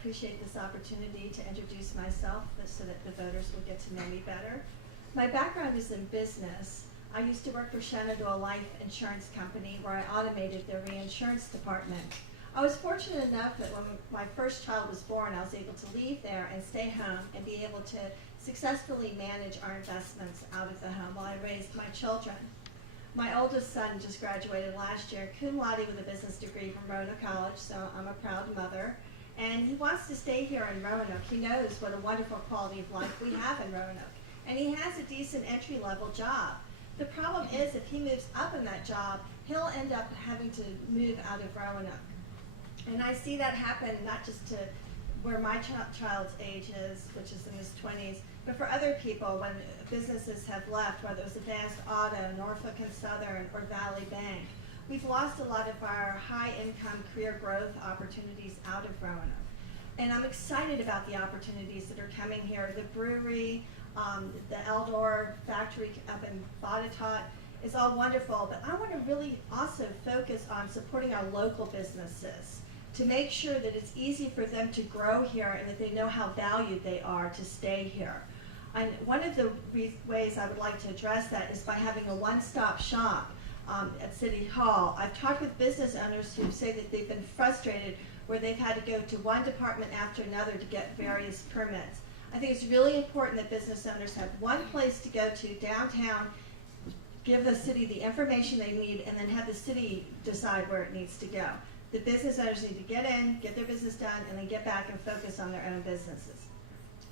appreciate this opportunity to introduce myself so that the voters will get to know me better. My background is in business. I used to work for Shenandoah Life Insurance Company, where I automated their reinsurance department. I was fortunate enough that when my first child was born, I was able to leave there and stay home and be able to successfully manage our investments out of the home while I raised my children. My oldest son just graduated last year, cum laude with a business degree from Roanoke College, so I'm a proud mother. And he wants to stay here in Roanoke. He knows what a wonderful quality of life we have in Roanoke. And he has a decent entry-level job. The problem is if he moves up in that job, he'll end up having to move out of Roanoke. And I see that happen not just to where my child's age is, which is in his 20s, but for other people when businesses have left, whether it was Advanced Auto, Norfolk and Southern, or Valley Bank. We've lost a lot of our high-income career growth opportunities out of Roanoke. And I'm excited about the opportunities that are coming here. The brewery, the Eldor factory up in Botetourt is all wonderful, but I want to really also focus on supporting our local businesses to make sure that it's easy for them to grow here and that they know how valued they are to stay here. And one of the ways I would like to address that is by having a one-stop shop at City Hall. I've talked with business owners who say that they've been frustrated where they've had to go to one department after another to get various permits. I think it's really important that business owners have one place to go to downtown, give the city the information they need, and then have the city decide where it needs to go. The business owners need to get in, get their business done, and then get back and focus on their own businesses.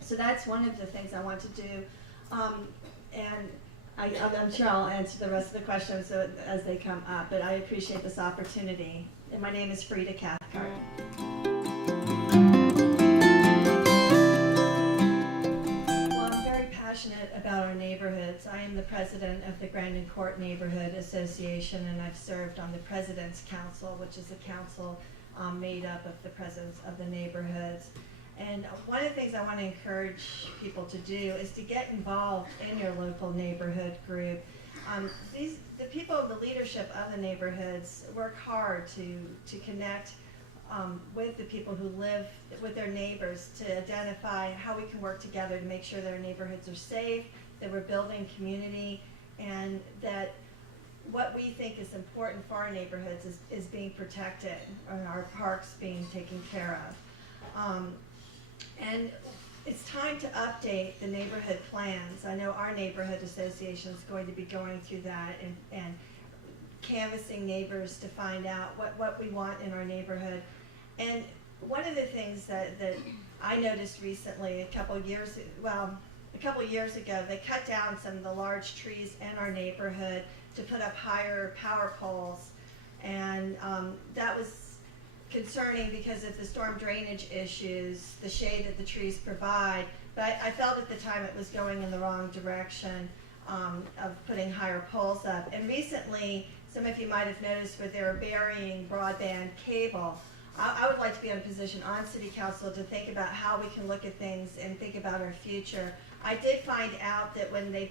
So that's one of the things I want to do. And I'm sure I'll answer the rest of the questions as they come up, but I appreciate this opportunity. And my name is Freeda Cathcart. Well, I'm very passionate about our neighborhoods. I am the president of the Grandin Court Neighborhood Association, and I've served on the President's Council, which is a council made up of the presidents of the neighborhoods. And one of the things I want to encourage people to do is to get involved in your local neighborhood group. The people in the leadership of the neighborhoods work hard to connect with the people who live with their neighbors to identify how we can work together to make sure that our neighborhoods are safe, that we're building community, and that what we think is important for our neighborhoods is being protected, and our parks being taken care of. And it's time to update the neighborhood plans. I know our neighborhood association is going to be going through that and canvassing neighbors to find out what we want in our neighborhood. And one of the things that I noticed recently, a couple of years ago, they cut down some of the large trees in our neighborhood to put up higher power poles. And that was concerning because of the storm drainage issues, the shade that the trees provide. But I felt at the time it was going in the wrong direction of putting higher poles up. And recently, some of you might have noticed where they were burying broadband cable. I would like to be in a position on City Council to think about how we can look at things and think about our future. I did find out that when they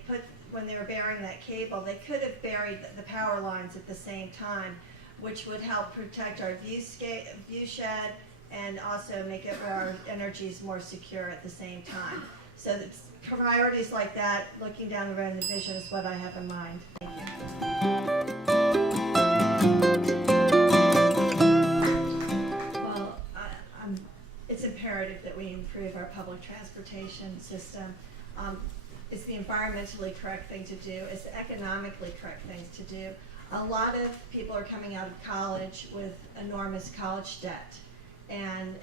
were burying that cable, they could have buried the power lines at the same time, which would help protect our view shed and also make it where our energy is more secure at the same time. So priorities like that, looking down the road in the vision, is what I have in mind. Thank you. Well, it's imperative that we improve our public transportation system. It's the environmentally correct thing to do. It's the economically correct thing to do. A lot of people are coming out of college with enormous college debt, and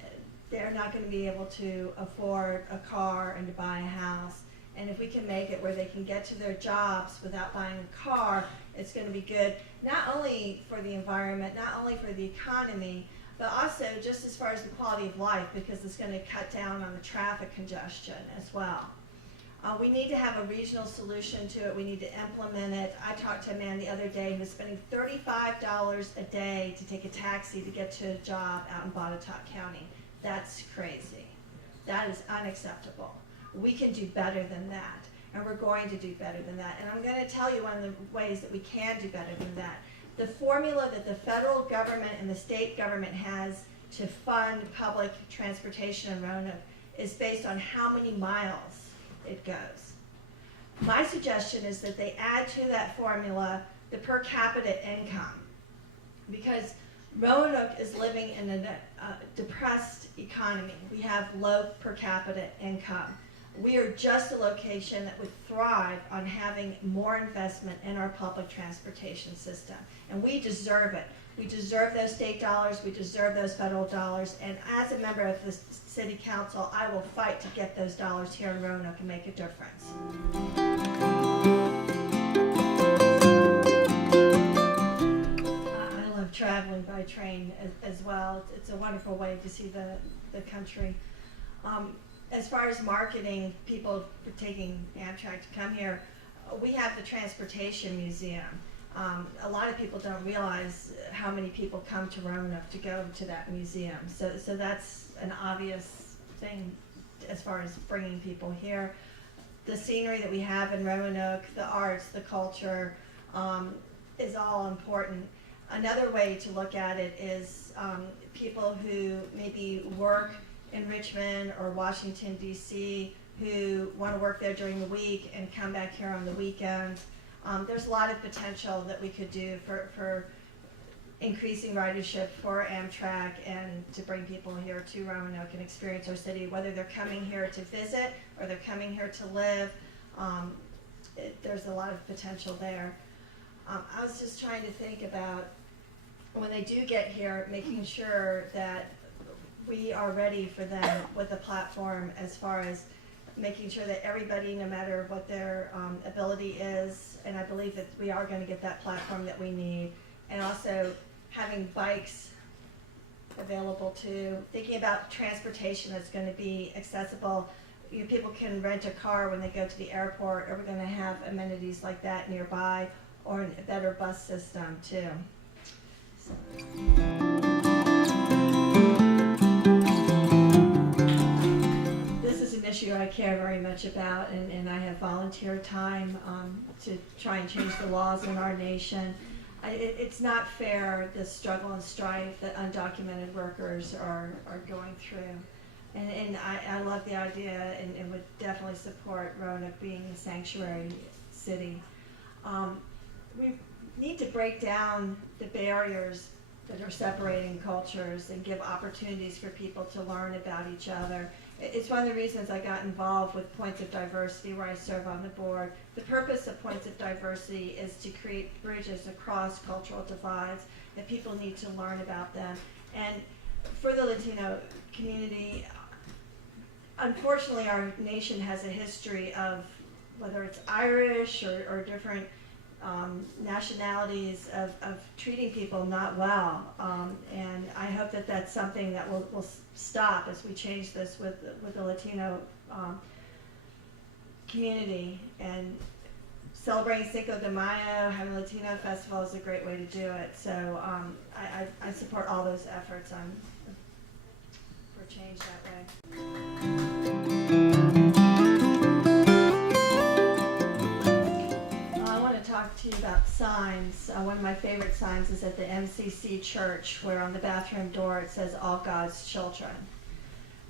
they're not going to be able to afford a car and to buy a house. And if we can make it where they can get to their jobs without buying a car, it's going to be good, not only for the environment, not only for the economy, but also just as far as the quality of life, because it's going to cut down on the traffic congestion as well. We need to have a regional solution to it. We need to implement it. I talked to a man the other day who was spending $35 a day to take a taxi to get to a job out in Botetourt County. That's crazy. That is unacceptable. We can do better than that, and we're going to do better than that. And I'm going to tell you one of the ways that we can do better than that. The formula that the federal government and the state government has to fund public transportation in Roanoke is based on how many miles it goes. My suggestion is that they add to that formula the per capita income, because Roanoke is living in a depressed economy. We have low per capita income. We are just a location that would thrive on having more investment in our public transportation system, and we deserve it. We deserve those state dollars, we deserve those federal dollars, and as a member of the City Council, I will fight to get those dollars here in Roanoke and make a difference. I love traveling by train as well. It's a wonderful way to see the country. As far as marketing, people taking Amtrak to come here, we have the Transportation Museum. A lot of people don't realize how many people come to Roanoke to go to that museum. So that's an obvious thing as far as bringing people here. The scenery that we have in Roanoke, the arts, the culture, is all important. Another way to look at it is people who maybe work in Richmond or Washington, D.C., who want to work there during the week and come back here on the weekends. There's a lot of potential that we could do for increasing ridership for Amtrak and to bring people here to Roanoke and experience our city, whether they're coming here to visit or they're coming here to live. There's a lot of potential there. I was just trying to think about when they do get here, making sure that we are ready for them with a platform as far as making sure that everybody, no matter what their ability is, and I believe that we are going to get that platform that we need, and also having bikes available too, thinking about transportation that's going to be accessible. You know, people can rent a car when they go to the airport, or we're going to have amenities like that nearby, or a better bus system too. So. Issue I care very much about, and I have volunteered time to try and change the laws in our nation. It's not fair, the struggle and strife that undocumented workers are going through. And I love the idea and would definitely support Roanoke being a sanctuary city. We need to break down the barriers that are separating cultures and give opportunities for people to learn about each other. It's one of the reasons I got involved with Points of Diversity, where I serve on the board. The purpose of Points of Diversity is to create bridges across cultural divides, that people need to learn about them. And for the Latino community, unfortunately our nation has a history of, whether it's Irish or different nationalities, of treating people not well, and I hope that that's something that will stop as we change this with the Latino community. And celebrating Cinco de Mayo, having a Latino festival is a great way to do it. So I support all those efforts for change that way. Talk to you about signs. One of my favorite signs is at the MCC church, where on the bathroom door it says "All God's Children."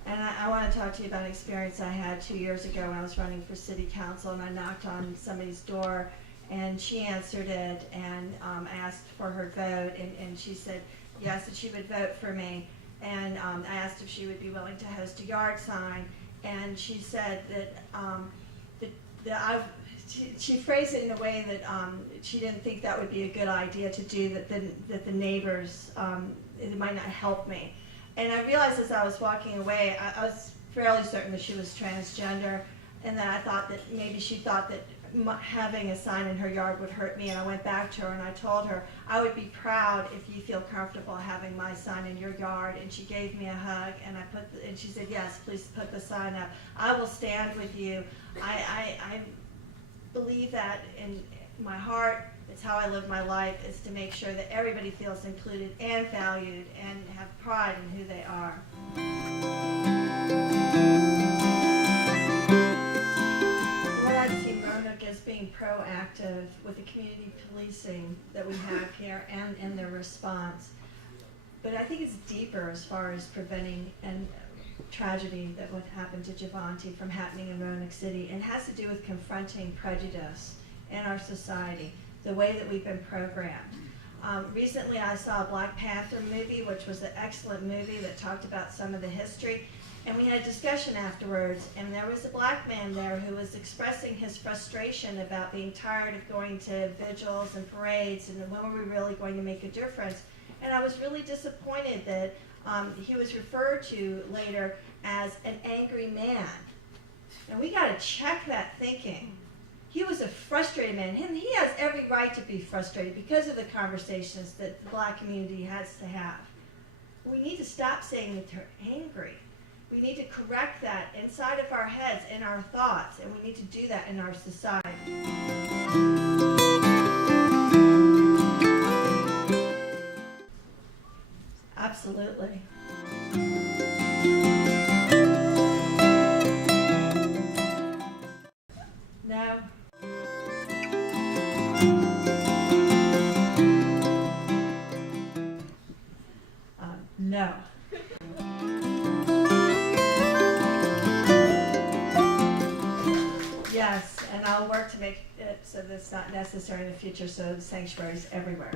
And I want to talk to you about an experience I had 2 years ago when I was running for city council, and I knocked on somebody's door, and she answered it, and I asked for her vote, and she said yes, that she would vote for me. And I asked if she would be willing to host a yard sign, and she said that she phrased it in a way that she didn't think that would be a good idea to do, that the neighbors, it might not help me. And I realized as I was walking away, I was fairly certain that she was transgender, and that I thought that maybe she thought that having a sign in her yard would hurt me. And I went back to her and I told her, I would be proud if you feel comfortable having my sign in your yard. And she gave me a hug, and and she said, yes, please put the sign up. I will stand with you. I believe that in my heart. It's how I live my life, is to make sure that everybody feels included and valued and have pride in who they are. What I've seen Roanoke as being proactive with the community policing that we have here and in their response. but I think it's deeper as far as preventing and tragedy that would happen to Javante from happening in Roanoke City. And it has to do with confronting prejudice in our society, the way that we've been programmed. Recently I saw a Black Panther movie, which was an excellent movie that talked about some of the history. And we had a discussion afterwards, and there was a black man there who was expressing his frustration about being tired of going to vigils and parades, and when were we really going to make a difference. And I was really disappointed that he was referred to later as an angry man. And we got to check that thinking. He was a frustrated man, and he has every right to be frustrated because of the conversations that the black community has to have. We need to stop saying that they're angry. We need to correct that inside of our heads, in our thoughts, and we need to do that in our society. Absolutely. No. No. Yes, and I'll work to make it so that's not necessary in the future, so sanctuaries everywhere.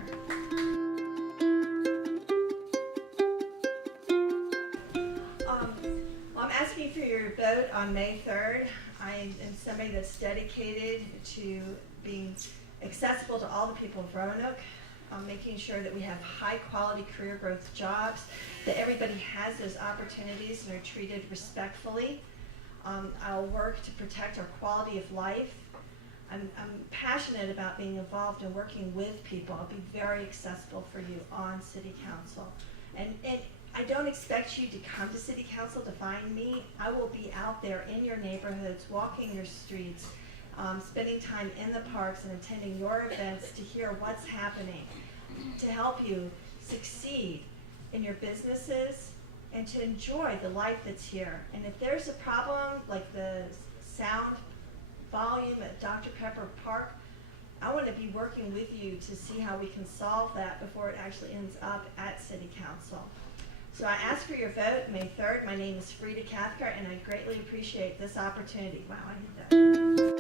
I'm asking for your vote on May 3rd. I am somebody that's dedicated to being accessible to all the people of Roanoke, making sure that we have high quality career growth jobs, that everybody has those opportunities and are treated respectfully. I'll work to protect our quality of life. I'm passionate about being involved and working with people. I'll be very accessible for you on City Council. And I don't expect you to come to City Council to find me. I will be out there in your neighborhoods, walking your streets, spending time in the parks and attending your events to hear what's happening, to help you succeed in your businesses and to enjoy the life that's here. And if there's a problem like the sound volume at Dr. Pepper Park, I want to be working with you to see how we can solve that before it actually ends up at City Council. So I ask for your vote May 3rd. My name is Freeda Cathcart, and I greatly appreciate this opportunity. Wow, I did that.